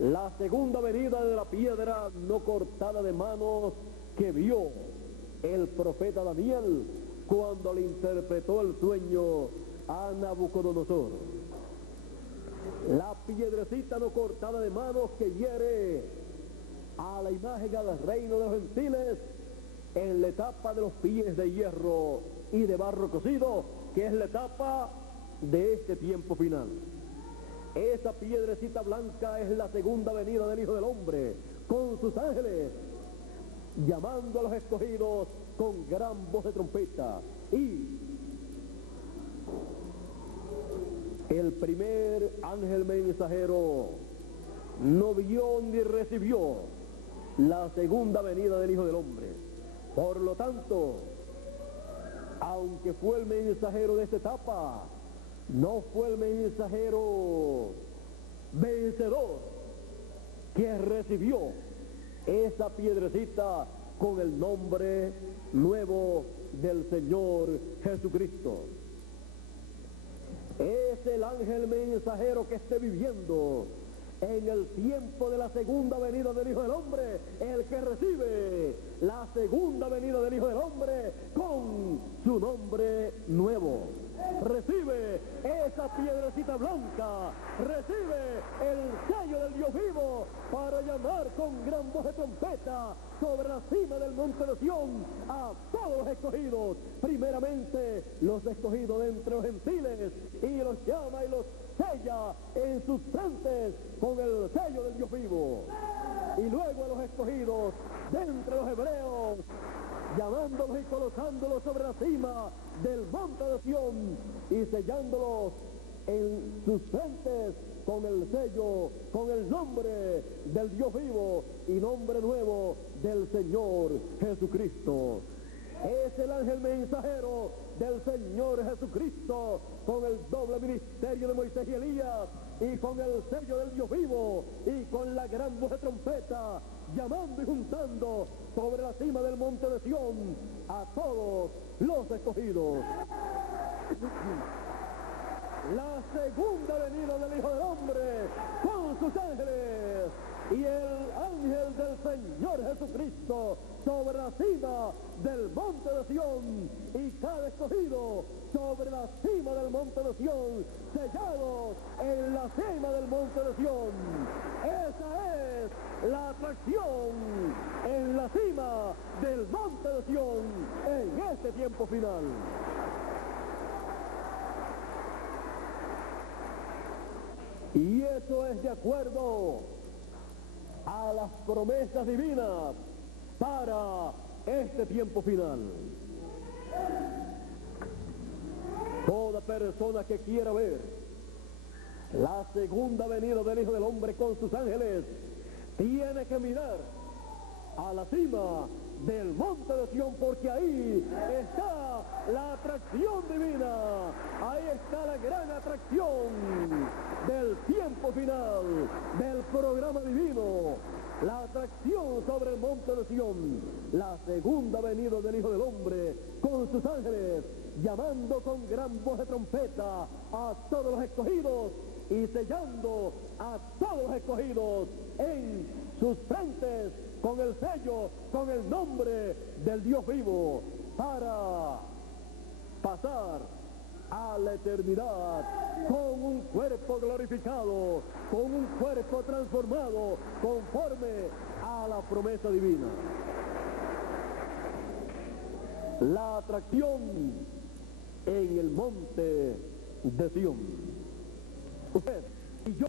la segunda venida de la piedra no cortada de manos que vio el profeta Daniel cuando le interpretó el sueño a Nabucodonosor. La piedrecita no cortada de manos que hiere a la imagen del reino de los gentiles en la etapa de los pies de hierro y de barro cocido, que es la etapa de este tiempo final. Esa piedrecita blanca es la segunda venida del Hijo del Hombre con sus ángeles, llamando a los escogidos con gran voz de trompeta. Y el primer ángel mensajero no vio ni recibió la segunda venida del Hijo del Hombre. Por lo tanto, aunque fue el mensajero de esta etapa, no fue el mensajero vencedor que recibió esa piedrecita con el nombre nuevo del Señor Jesucristo. Es el ángel mensajero que esté viviendo en el tiempo de la segunda venida del Hijo del Hombre, el que recibe la segunda venida del Hijo del Hombre con su nombre nuevo. Recibe esa piedrecita blanca, recibe el sello del Dios vivo para llamar con gran voz de trompeta sobre la cima del monte de Sión a todos los escogidos, primeramente los escogidos de entre los gentiles, y los llama y los sella en sus frentes con el sello del Dios vivo. Y luego a los escogidos de entre los hebreos, llamándolos y colocándolos sobre la cima del monte de Sión y sellándolos en sus frentes con el sello, con el nombre del Dios vivo y nombre nuevo del Señor Jesucristo. Es el ángel mensajero del Señor Jesucristo con el doble ministerio de Moisés y Elías y con el sello del Dios vivo y con la gran voz de trompeta, llamando y juntando sobre la cima del monte de Sión a todos los escogidos. La segunda venida del Hijo del Hombre con sus ángeles y el ángel del Señor Jesucristo sobre la cima del monte de Sión y cada escogido sobre la cima del monte de Sión, sellados en la cima del monte de Sión. Esa es la atracción en la cima del monte de Sión en este tiempo final. Y eso es de acuerdo a las promesas divinas para este tiempo final. Toda persona que quiera ver la segunda venida del Hijo del Hombre con sus ángeles tiene que mirar a la cima del monte de Sión, porque ahí está la atracción divina, ahí está la gran atracción del tiempo final, del programa divino, la atracción sobre el monte de Sión, la segunda venida del Hijo del Hombre con sus ángeles, llamando con gran voz de trompeta a todos los escogidos y sellando a todos los escogidos en sus frentes con el sello, con el nombre del Dios vivo, para pasar a la eternidad con un cuerpo glorificado, con un cuerpo transformado conforme a la promesa divina. La atracción en el monte de Sión. Usted y yo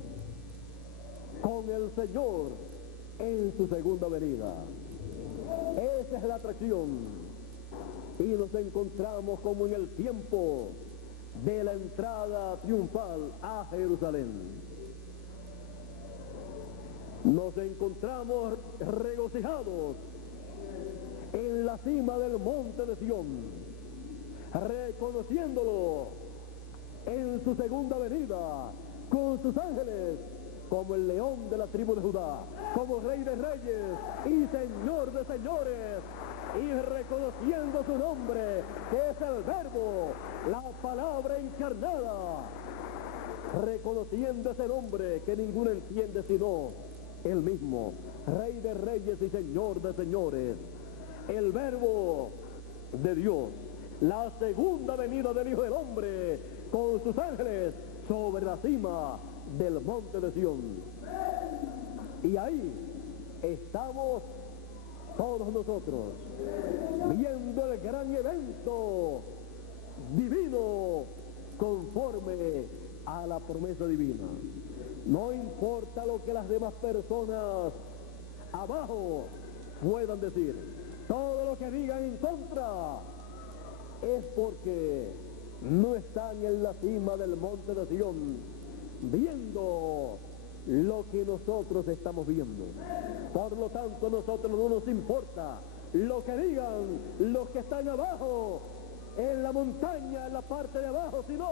con el Señor en su segunda venida. Esa es la atracción. Y nos encontramos como en el tiempo de la entrada triunfal a Jerusalén. Nos encontramos regocijados en la cima del monte de Sión, reconociéndolo en su segunda venida con sus ángeles, como el león de la tribu de Judá, como rey de reyes y señor de señores, y reconociendo su nombre, que es el Verbo, la palabra encarnada, reconociendo ese nombre que ninguno entiende sino él mismo, rey de reyes y señor de señores, el Verbo de Dios, la segunda venida del Hijo del Hombre con sus ángeles sobre la cima del monte de Sión. Y ahí estamos todos nosotros viendo el gran evento divino conforme a la promesa divina. No importa lo que las demás personas abajo puedan decir, todo lo que digan en contra es porque no están en la cima del monte de Sión viendo lo que nosotros estamos viendo. Por lo tanto, a nosotros no nos importa lo que digan los que están abajo en la montaña, en la parte de abajo, sino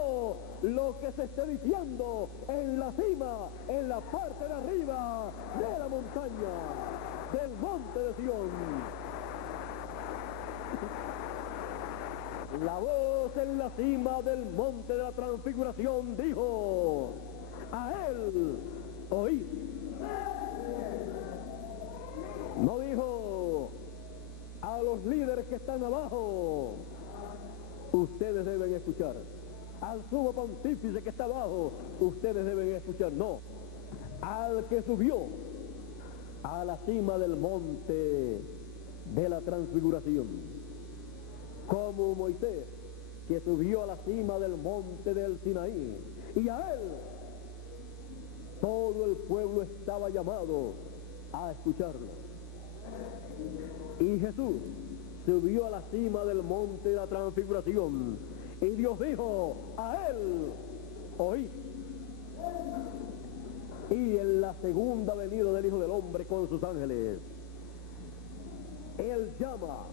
lo que se esté diciendo en la cima, en la parte de arriba de la montaña, del monte de Sión. La voz en la cima del monte de la transfiguración dijo: a él oíd. No dijo a los líderes que están abajo, ustedes deben escuchar. Al sumo pontífice que está abajo, ustedes deben escuchar. No, al que subió a la cima del monte de la transfiguración, como Moisés, que subió a la cima del monte del Sinaí, y a él todo el pueblo estaba llamado a escucharlo. Y Jesús subió a la cima del monte de la transfiguración, y Dios dijo: a él oí. Y en la segunda venida del Hijo del Hombre con sus ángeles, él llama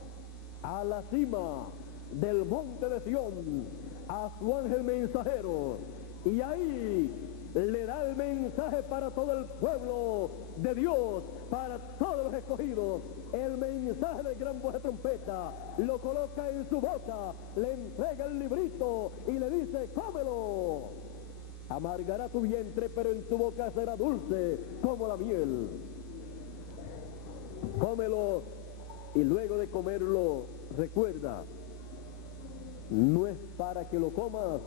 a la cima del monte de Sión a su ángel mensajero, y ahí le da el mensaje para todo el pueblo de Dios, para todos los escogidos, el mensaje del gran voz de trompeta, lo coloca en su boca, le entrega el librito y le dice: cómelo, amargará tu vientre, pero en tu boca será dulce como la miel. Cómelo, y luego de comerlo, recuerda, no es para que lo comas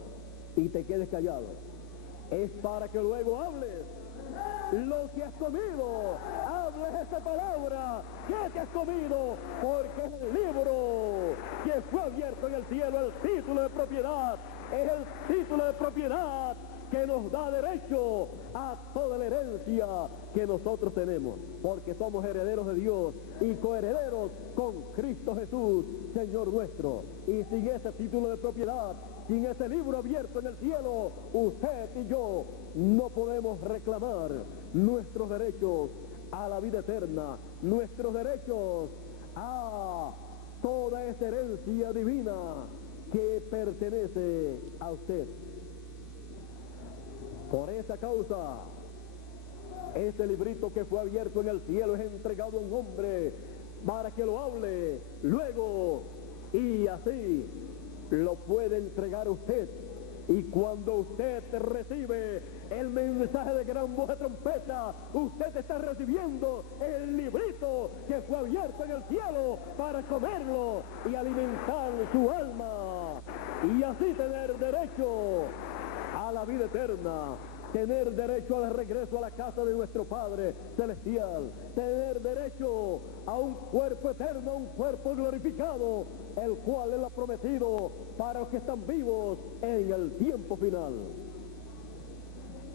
y te quedes callado, es para que luego hables lo que has comido, hables esa palabra que te has comido, porque es el libro que fue abierto en el cielo, el título de propiedad, es el título de propiedad que nos da derecho a toda la herencia que nosotros tenemos, porque somos herederos de Dios y coherederos con Cristo Jesús, Señor nuestro. Y sin ese título de propiedad, sin ese libro abierto en el cielo, usted y yo no podemos reclamar nuestros derechos a la vida eterna, nuestros derechos a toda esa herencia divina que pertenece a usted. Por esa causa, este librito que fue abierto en el cielo es entregado a un hombre para que lo hable luego, y así lo puede entregar usted. Y cuando usted recibe el mensaje de gran voz de trompeta, usted está recibiendo el librito que fue abierto en el cielo para comerlo y alimentar su alma y así tener derecho a la vida eterna, tener derecho al regreso a la casa de nuestro Padre Celestial, tener derecho a un cuerpo eterno, a un cuerpo glorificado, el cual Él ha prometido para los que están vivos en el tiempo final.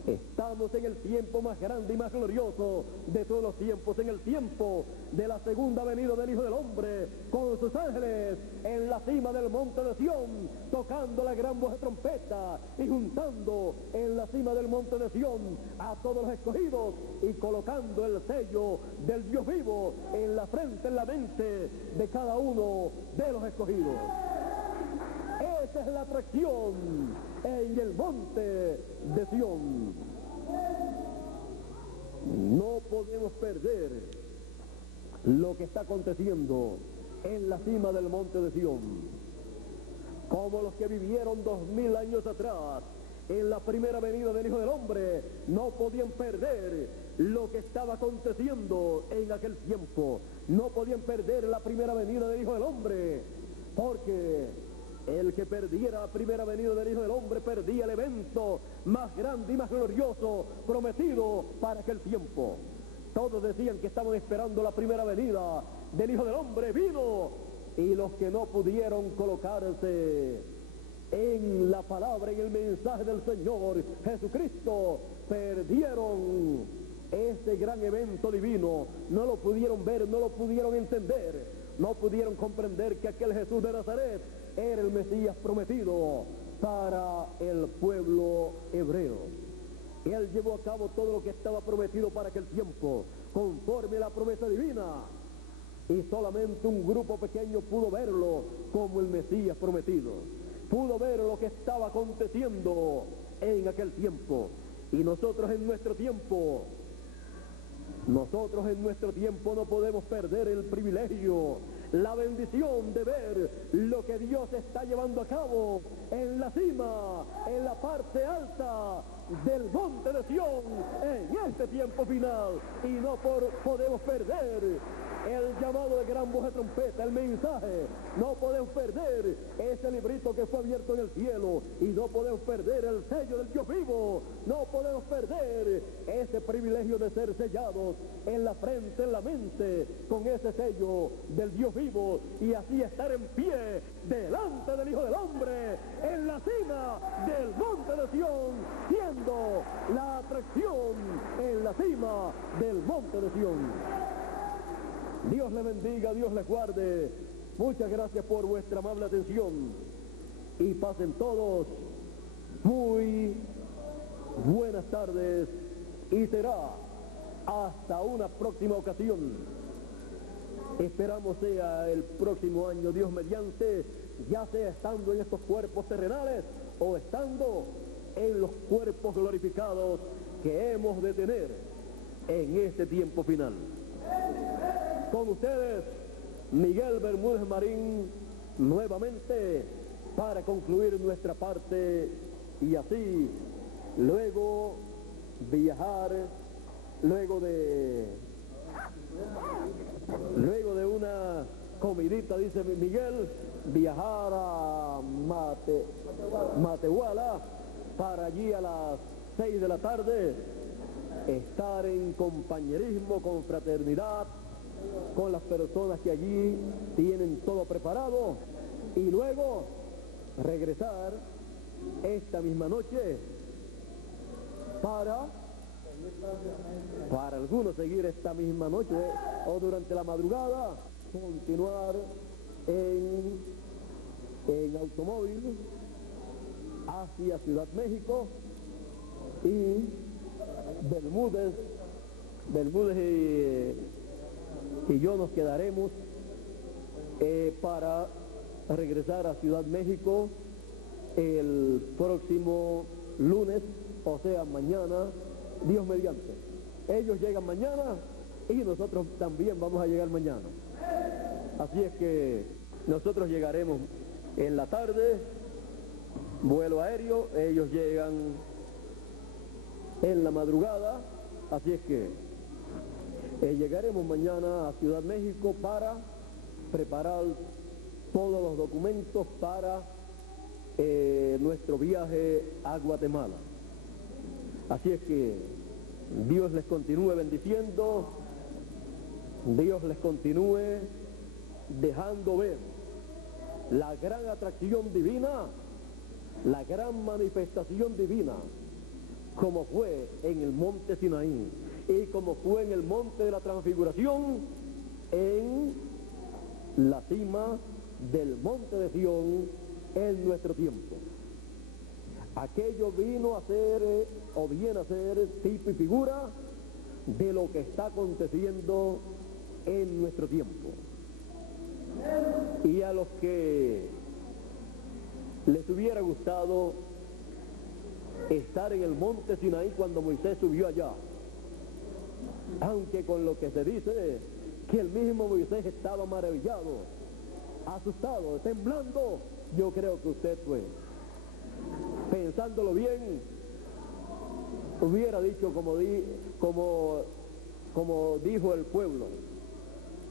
Estamos en el tiempo más grande y más glorioso de todos los tiempos, en el tiempo de la segunda venida del Hijo del Hombre, con sus ángeles en la cima del monte de Sión, tocando la gran voz de trompeta y juntando en la cima del monte de Sión a todos los escogidos y colocando el sello del Dios vivo en la frente, en la mente de cada uno de los escogidos. Esa es la atracción en el monte de Sión. No podemos perder lo que está aconteciendo en la cima del monte de Sión. Como los que vivieron 2000 años atrás en la primera venida del Hijo del Hombre, no podían perder lo que estaba aconteciendo en aquel tiempo. No podían perder la primera venida del Hijo del Hombre, porque el que perdiera la primera venida del Hijo del Hombre perdía el evento más grande y más glorioso prometido para aquel tiempo. Todos decían que estaban esperando la primera venida del Hijo del Hombre. Vino, y los que no pudieron colocarse en la palabra, en el mensaje del Señor Jesucristo, perdieron ese gran evento divino. No lo pudieron ver, no lo pudieron entender, no pudieron comprender que aquel Jesús de Nazaret era el Mesías prometido para el pueblo hebreo. Él llevó a cabo todo lo que estaba prometido para aquel tiempo, conforme a la promesa divina, y solamente un grupo pequeño pudo verlo como el Mesías prometido. Pudo ver lo que estaba aconteciendo en aquel tiempo. Y nosotros en nuestro tiempo no podemos perder el privilegio, la bendición de ver lo que Dios está llevando a cabo en la cima, en la parte alta del monte de Sión, en este tiempo final. Y no podemos perder el llamado de gran voz de trompeta, el mensaje. No podemos perder ese librito que fue abierto en el cielo, y no podemos perder el sello del Dios vivo. No podemos perder ese privilegio de ser sellados en la frente, en la mente, con ese sello del Dios vivo, y así estar en pie delante del Hijo del Hombre en la cima del monte de Sión, siendo la atracción en la cima del monte de Sión. Dios le bendiga, Dios le guarde. Muchas gracias por vuestra amable atención, y pasen todos muy buenas tardes, y será hasta una próxima ocasión. Esperamos sea el próximo año, Dios mediante, ya sea estando en estos cuerpos terrenales o estando en los cuerpos glorificados que hemos de tener en este tiempo final. Con ustedes, Miguel Bermúdez Marín, nuevamente para concluir nuestra parte, y así luego viajar, luego de una comidita, dice Miguel, viajar a Matehuala, para allí a las 6 de la tarde estar en compañerismo, con fraternidad, con las personas que allí tienen todo preparado, y luego regresar esta misma noche para algunos seguir esta misma noche o durante la madrugada, continuar en automóvil hacia Ciudad México, y Bermúdez y yo nos quedaremos para regresar a Ciudad México el próximo lunes, o sea mañana, Dios mediante. Ellos llegan mañana y nosotros también vamos a llegar mañana. Así es que nosotros llegaremos en la tarde, vuelo aéreo, ellos llegan en la madrugada, así es que llegaremos mañana a Ciudad México para preparar todos los documentos para nuestro viaje a Guatemala. Así es que Dios les continúe bendiciendo, Dios les continúe dejando ver la gran atracción divina, la gran manifestación divina, como fue en el monte Sinaí y como fue en el monte de la transfiguración, en la cima del monte de Sión en nuestro tiempo. Aquello vino a ser, o viene a ser, tipo y figura de lo que está aconteciendo en nuestro tiempo. Y a los que les hubiera gustado estar en el monte Sinaí cuando Moisés subió allá, aunque con lo que se dice que el mismo Moisés estaba maravillado, asustado, temblando, yo creo que usted pensándolo bien, hubiera dicho como dijo el pueblo: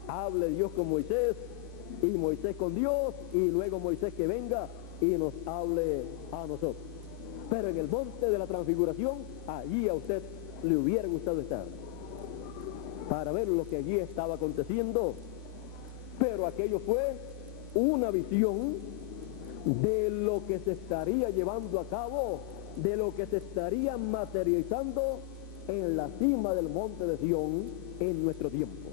hable Dios con Moisés y Moisés con Dios, y luego Moisés que venga y nos hable a nosotros. Pero en el monte de la transfiguración, allí a usted le hubiera gustado estar para ver lo que allí estaba aconteciendo. Pero aquello fue una visión de lo que se estaría llevando a cabo, de lo que se estaría materializando en la cima del monte de Sión en nuestro tiempo.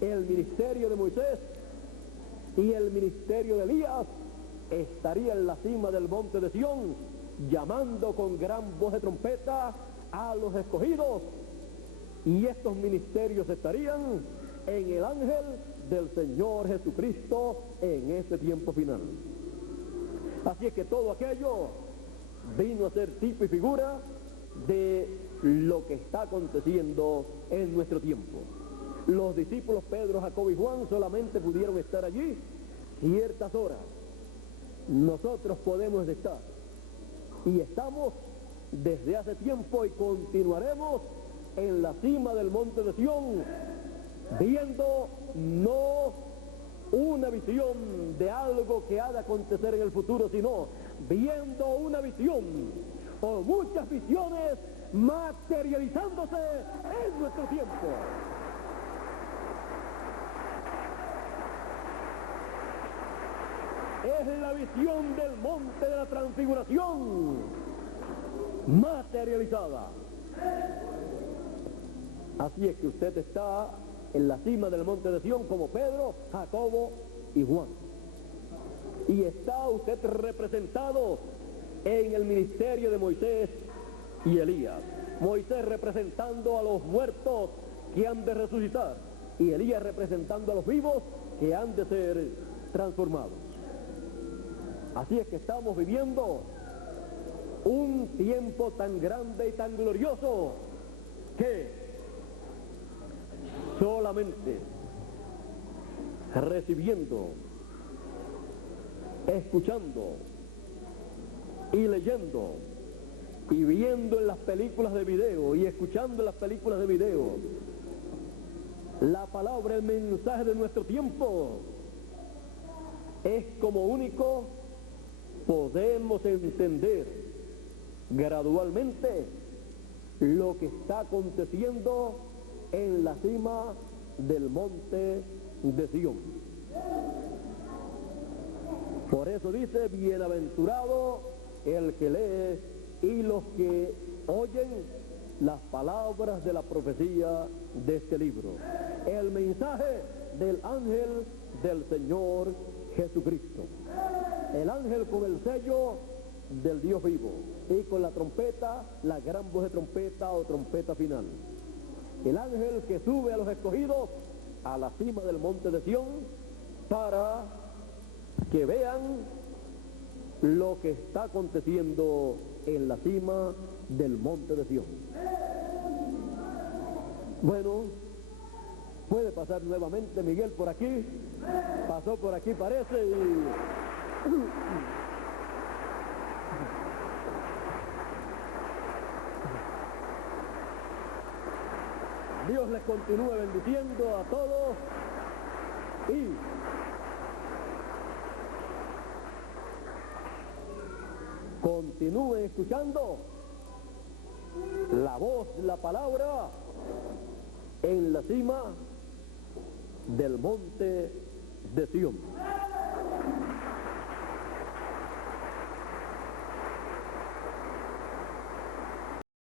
El ministerio de Moisés y el ministerio de Elías estaría en la cima del monte de Sión, llamando con gran voz de trompeta a los escogidos, y estos ministerios estarían en el ángel del Señor Jesucristo en este tiempo final. Así es que todo aquello vino a ser tipo y figura de lo que está aconteciendo en nuestro tiempo. Los discípulos Pedro, Jacobo y Juan solamente pudieron estar allí ciertas horas. Nosotros podemos estar, y estamos desde hace tiempo, y continuaremos en la cima del monte de Sión, viendo no una visión de algo que ha de acontecer en el futuro, sino viendo una visión o muchas visiones materializándose en nuestro tiempo. Es la visión del monte de la transfiguración materializada. Así es que usted está en la cima del monte de Sión como Pedro, Jacobo y Juan. Y está usted representado en el ministerio de Moisés y Elías. Moisés representando a los muertos que han de resucitar, y Elías representando a los vivos que han de ser transformados. Así es que estamos viviendo un tiempo tan grande y tan glorioso que solamente recibiendo, escuchando y leyendo y viendo en las películas de video y escuchando en las películas de video la palabra, el mensaje de nuestro tiempo, es como único podemos entender gradualmente lo que está aconteciendo en la cima del monte de Sión. Por eso dice: bienaventurado el que lee y los que oyen las palabras de la profecía de este libro, el mensaje del ángel del Señor Jesucristo, el ángel con el sello del Dios vivo y con la trompeta, la gran voz de trompeta o trompeta final. El ángel que sube a los escogidos a la cima del monte de Sión para que vean lo que está aconteciendo en la cima del monte de Sión. Bueno, puede pasar nuevamente Miguel por aquí. Pasó por aquí, parece, y Dios les continúe bendiciendo a todos y continúen escuchando la voz, la palabra en la cima del monte de Sión.